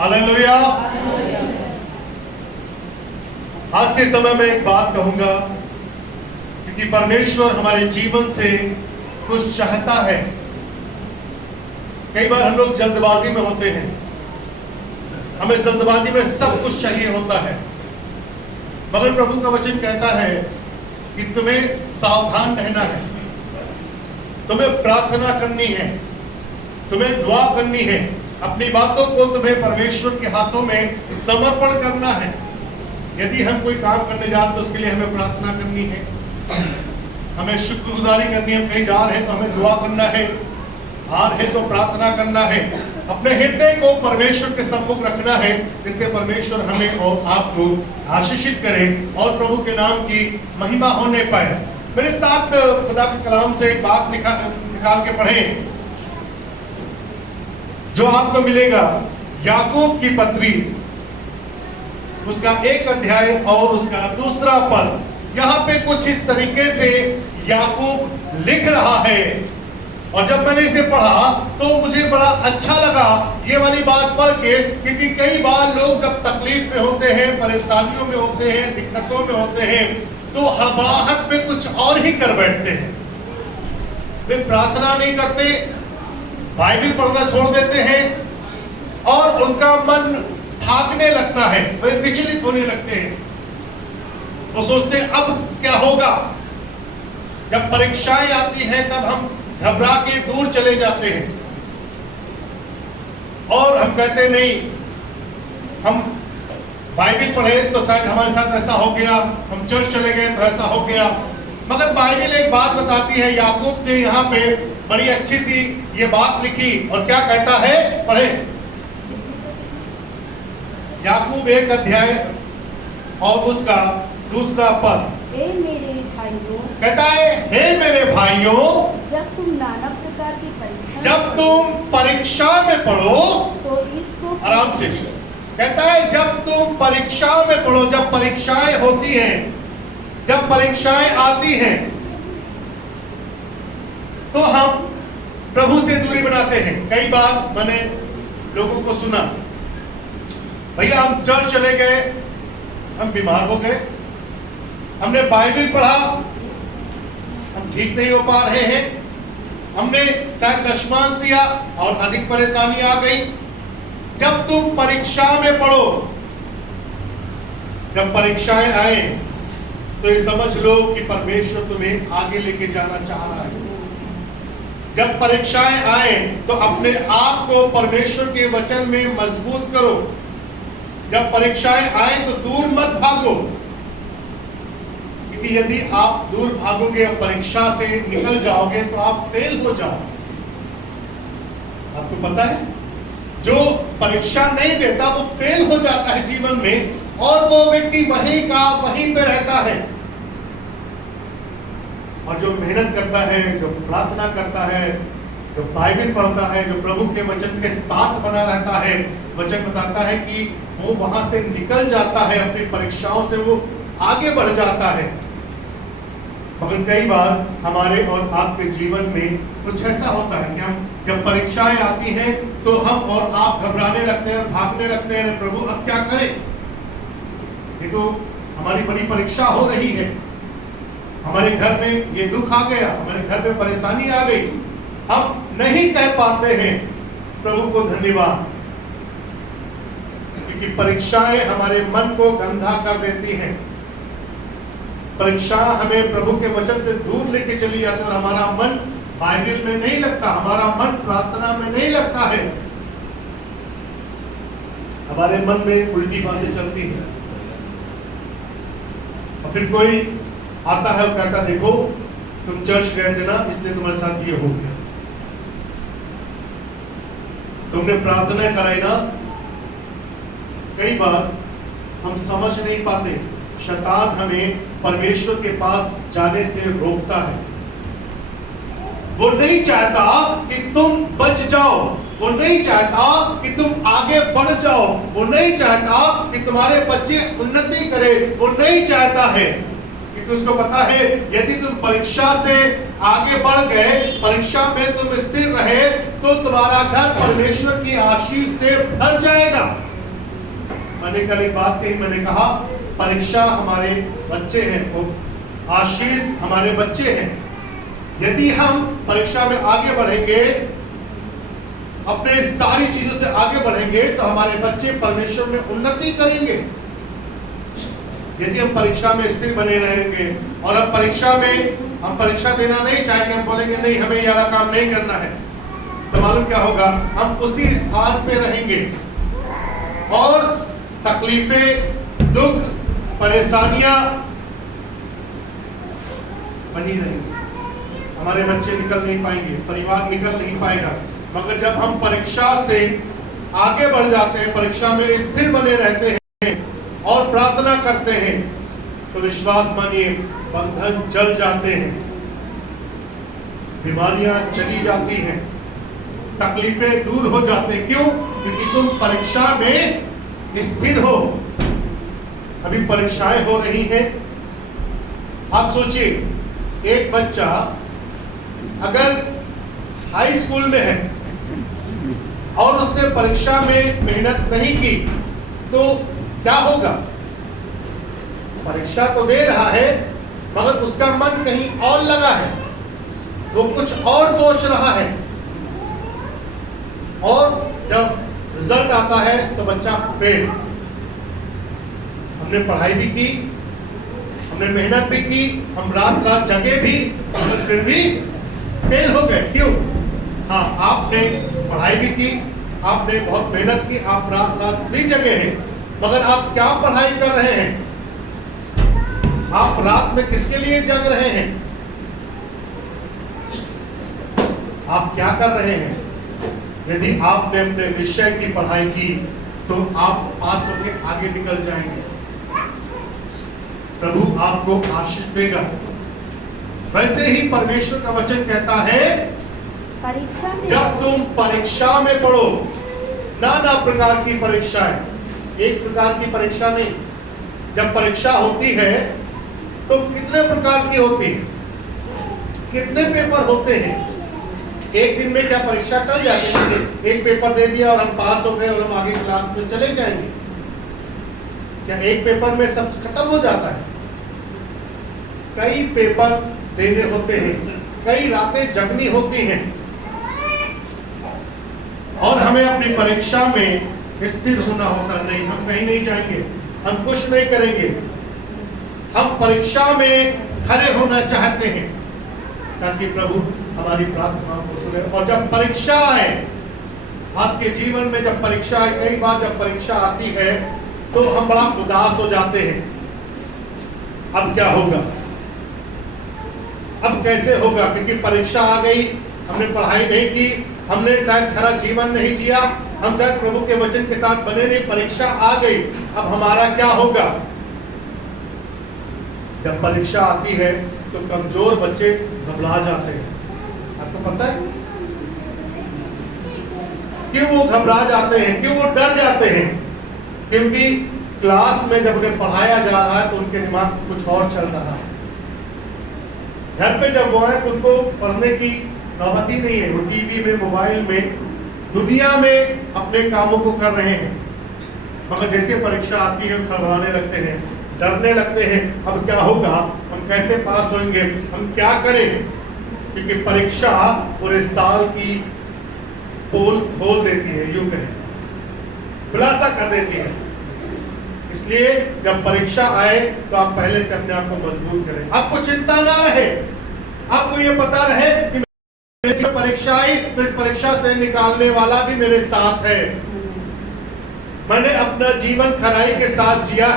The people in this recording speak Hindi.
हालेलुया। आज के समय में एक बात कहूंगा, क्योंकि परमेश्वर हमारे जीवन से कुछ चाहता है। कई बार हम लोग जल्दबाजी में होते हैं, हमें जल्दबाजी में सब कुछ चाहिए होता है, मगर प्रभु का वचन कहता है कि तुम्हें सावधान रहना है, तुम्हें प्रार्थना करनी है, तुम्हें दुआ करनी है, अपनी बातों को तुम्हें परमेश्वर के हाथों में समर्पण करना है। यदि हम कोई काम करने जा रहे हैं तो उसके लिए हमें प्रार्थना करनी है, हमें शुक्रगुजारी करनी है। कहीं जा रहे हैं तो हमें दुआ करना है, आ रहे तो प्रार्थना करना है, अपने हृदय को परमेश्वर के सम्मुख रखना है, जिससे परमेश्वर हमें और आपको आशीषित करे और प्रभु के नाम की महिमा होने पाए। मेरे साथ खुदा के कलाम से एक बात निकाल के पढ़ें जो आपको मिलेगा। याकूब की पत्री, उसका 1 अध्याय और उसका 2 पद। यहाँ पे कुछ इस तरीके से याकूब लिख रहा है, और जब मैंने इसे पढ़ा तो मुझे बड़ा अच्छा लगा ये वाली बात पढ़ के, क्योंकि कई बार लोग जब तकलीफ में होते हैं, परेशानियों में होते हैं, दिक्कतों में होते हैं, तो हड़बड़ाहट में कुछ और ही कर बैठते हैं। वे प्रार्थना नहीं करते, बाइबल पढ़ना छोड़ देते हैं, और उनका मन भागने लगता है, वे विचलित होने लगते हैं। वो सोचते हैं अब क्या होगा। जब परीक्षाएं आती हैं तब हम घबरा के दूर चले जाते हैं, और हम कहते नहीं, हम बाइबल पढ़े तो शायद हमारे साथ ऐसा हो गया, हम चर्च चले गए तो ऐसा हो गया। मगर बाइबल एक बात बताती है, याकूब ने यहाँ पे बड़ी अच्छी सी ये बात लिखी, और क्या कहता है, पढ़े। याकूब 1 अध्याय और उसका 2 पद। हे मेरे भाइयों, कहता है, हे मेरे भाइयों, जब तुम नाना प्रकार की परीक्षा जब तुम परीक्षा में पढ़ो, तो इसको आराम से कहता है, जब तुम परीक्षा में पढ़ो, जब परीक्षाएं होती हैं, जब परीक्षाएं आती हैं, तो हम प्रभु से दूरी बनाते हैं। कई बार मैंने लोगों को सुना, भैया हम चर्च चले गए, हम बीमार हो गए, हमने बाइबल पढ़ा, हम ठीक नहीं हो पा रहे हैं, हमने शायद दशमांश दिया और अधिक परेशानी आ गई। जब तुम परीक्षा में पढ़ो, जब परीक्षाएं आए तो ये समझ लो कि परमेश्वर तुम्हें आगे लेके जाना चाह रहा है। जब परीक्षाएं आए तो अपने आप को परमेश्वर के वचन में मजबूत करो। जब परीक्षाएं आए तो दूर मत भागो, क्योंकि यदि आप दूर भागोगे और परीक्षा से निकल जाओगे तो आप फेल हो जाओगे। आपको पता है, जो परीक्षा नहीं देता वो फेल हो जाता है जीवन में, और वो व्यक्ति वहीं का वहीं पे रहता है। और जो मेहनत करता है, जो प्रार्थना करता है, जो बाइबल पढ़ता है, जो प्रभु के वचन के साथ बना रहता है, वचन बताता है कि वो वहां से निकल जाता है, अपनी परीक्षाओं से वो आगे बढ़ जाता है। मगर कई बार हमारे और आपके जीवन में कुछ ऐसा होता है कि हम जब परीक्षाएं आती हैं तो हम और आप घबराने लगते हैं, भागने लगते हैं, प्रभु अब क्या करें, ये तो हमारी बड़ी परीक्षा हो रही है, हमारे घर में ये दुख आ गया, हमारे घर में परेशानी आ गई। हम नहीं कह पाते हैं प्रभु को धन्यवाद, क्योंकि परीक्षाएं हमारे मन को गंदा कर देती हैं। परीक्षा हमें प्रभु के वचन से दूर लेके चली जाती है, और हमारा मन बाइबल में नहीं लगता, हमारा मन प्रार्थना में नहीं लगता है, हमारे मन में उल्टी बातें चलती हैं। और फिर कोई आता है और कहता, देखो तुम चर्च गए थे ना, इसलिए तुम्हारे साथ ये हो गया, तुमने प्रार्थना कराई ना। कई बार हम समझ नहीं पाते, शैतान हमें परमेश्वर के पास जाने से रोकता है। वो नहीं चाहता कि तुम बच जाओ, वो नहीं चाहता कि तुम आगे बढ़ जाओ, वो नहीं चाहता कि तुम्हारे बच्चे उन्नति करें, वो नहीं चाहता है, क्योंकि उसको पता है यदि तुम परीक्षा से आगे बढ़ गए, परीक्षा में तुम स्थिर रहे, तो तुम्हारा घर परमेश्वर की आशीष से भर जाएगा। हमने कल एक बात कही, मैंने कहा परीक्षा हमारे बच्चे हैं, वो आशीष हमारे बच्चे हैं। यदि हम परीक्षा में आगे बढ़ेंगे, अपने सारी चीजों से आगे बढ़ेंगे, तो हमारे बच्चे परमेश्वर में उन्नति करेंगे। यदि हम परीक्षा में स्थिर बने रहेंगे और हम परीक्षा देना नहीं चाहेंगे, हम बोलेंगे नहीं हमें ये वाला काम नहीं करना है, तो मालूम क्या होगा, हम उसी स्थान पे रहेंगे और तकलीफें, दुख, परेशानियां बनी रहेंगी। हमारे बच्चे निकल नहीं पाएंगे, परिवार निकल नहीं पाएगा। मगर जब हम परीक्षा से आगे बढ़ जाते हैं, परीक्षा में स्थिर बने रहते हैं और प्रार्थना करते हैं, तो विश्वास मानिए बंधन जल जाते हैं, बीमारियां चली जाती हैं, तकलीफें दूर हो जाते हैं। क्यों? क्योंकि तुम परीक्षा में स्थिर हो। अभी परीक्षाएं हो रही हैं। आप सोचिए, एक बच्चा अगर हाई स्कूल में है और उसने परीक्षा में मेहनत नहीं की, तो क्या होगा? परीक्षा तो दे रहा है मगर उसका मन कहीं और लगा है, वो कुछ और सोच रहा है, और जब रिजल्ट आता है तो बच्चा फेल। हमने पढ़ाई भी की, हमने मेहनत भी की, हम रात रात जगे भी, मगर फिर भी फेल हो गए। क्यों? हाँ, आपने पढ़ाई भी की, आपने बहुत मेहनत की, आप रात रात भी जगे हैं, मगर आप क्या पढ़ाई कर रहे हैं? आप रात में किसके लिए जग रहे हैं? आप क्या कर रहे हैं? यदि आपने अपने विषय की पढ़ाई की तो आप पास होकर आगे निकल जाएंगे, प्रभु आपको आशीष देगा। वैसे ही परमेश्वर का वचन कहता है, परीक्षा में जब तुम परीक्षा में पढ़ो, नाना प्रकार की परीक्षाएं, एक प्रकार की परीक्षा नहीं। जब परीक्षा होती है तो कितने प्रकार की होती है, कितने पेपर होते हैं? एक दिन में क्या परीक्षा टल जाती है? एक पेपर दे दिया और हम पास हो गए और हम आगे क्लास में चले जाएंगे? क्या एक पेपर में सब खत्म हो जाता है? कई पेपर देने होते हैं, कई रातें जगनी होती हैं, और हमें अपनी परीक्षा में स्थिर होना होता। नहीं, हम कहीं नहीं जाएंगे, हम कुछ नहीं करेंगे, हम परीक्षा में खड़े होना चाहते हैं ताकि प्रभु हमारी प्रार्थना को सुने। और जब परीक्षा आए आपके जीवन में, जब परीक्षा आए, कई बार जब परीक्षा आती है तो हम बड़ा उदास हो जाते हैं। अब क्या होगा, अब कैसे होगा? क्योंकि परीक्षा आ गई, हमने पढ़ाई नहीं की, हमने शायद खरा जीवन नहीं जिया, हम शायद प्रभु के वचन के साथ बने नहीं, परीक्षा आ गई, अब हमारा क्या होगा? जब परीक्षा आती है तो कमजोर बच्चे घबरा जाते हैं। आपको पता है क्यों वो घबरा जाते हैं, क्यों वो डर जाते हैं? क्योंकि क्लास में जब उन्हें पढ़ाया जा रहा है तो उनके दिमाग में कुछ और चल रहा है। घर पे जब वो आए तो उनको पढ़ने की नौबत ही नहीं है, वो टीवी में, मोबाइल में, दुनिया में अपने कामों को कर रहे हैं। मगर जैसे परीक्षा आती है घबराने लगते हैं, डरने लगते हैं। अब क्या होगा, हम कैसे पास होंगे, हम क्या करें? क्योंकि परीक्षा पूरे साल की पोल खोल देती है, यूं कहें, खुलासा कर देती है। इसलिए जब परीक्षा आए तो आप पहले से अपने आप को मजबूत करें, आपको चिंता ना रहे, आपको ये पता रहे कि परीक्षा आई तो इस परीक्षा से निकालने वाला भी मेरे साथ है। मैंने अपना जीवन खराई के साथ जिया